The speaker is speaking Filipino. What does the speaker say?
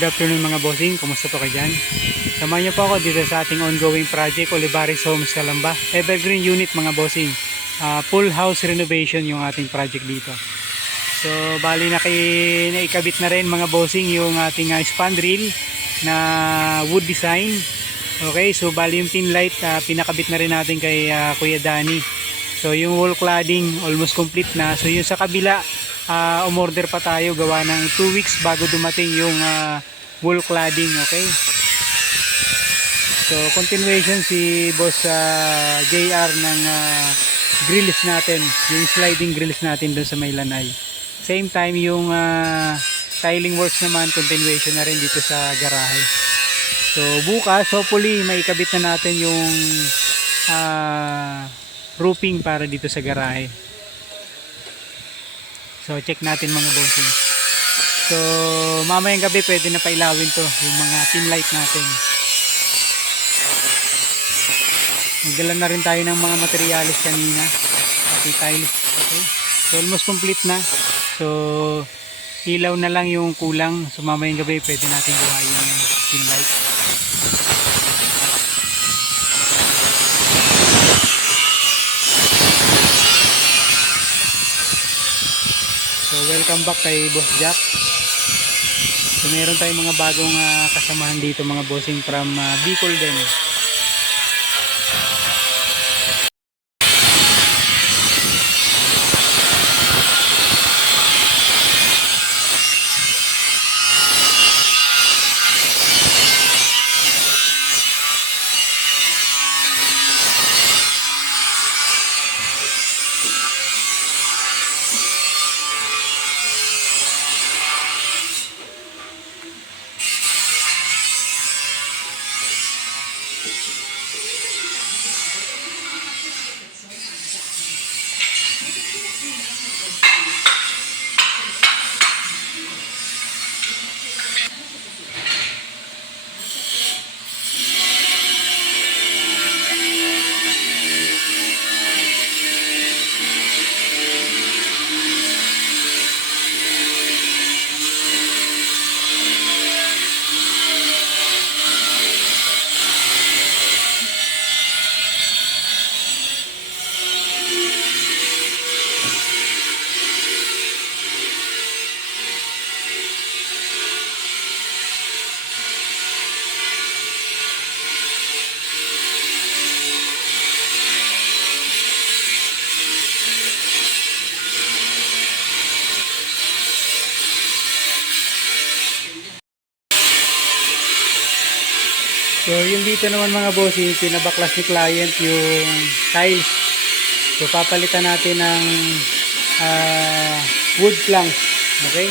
good afternoon mga bossing. Kumusta po kayo dyan? Samahan niyo po ako dito sa ating ongoing project, Olivares Homes Calamba. Evergreen unit mga bossing. Full house renovation yung ating project dito. So bali naikabit na rin mga bossing yung ating spandrel na wood design. Okay, so bali yung tin light pinakabit na rin natin kay Kuya Danny. So yung wall cladding almost complete na. So yung sa kabila, umorder pa tayo, gawa ng 2 weeks bago dumating yung wall cladding. Okay, so continuation si boss JR ng grills natin, yung sliding grills natin doon sa may lanay. Same time yung tiling works naman, continuation na rin dito sa garahe. So bukas hopefully may ikabit na natin yung roofing para dito sa garahe. So check natin mga bossing. So mamayang gabi pwede na pailawin to, yung mga pin light natin. Nagdala na rin tayo ng mga materials kanina, pati tiles. Okay, so almost complete na. So ilaw na lang yung kulang. So mamayang gabi pwede natin buhayin yung pin light. So welcome back kay Boss Jack. So meron tayong mga bagong kasamahan dito mga bossing from Bicol din. So yung dito naman mga bossing, pinabaklas ni client yung tiles. So papalitan natin ng wood planks. Okay,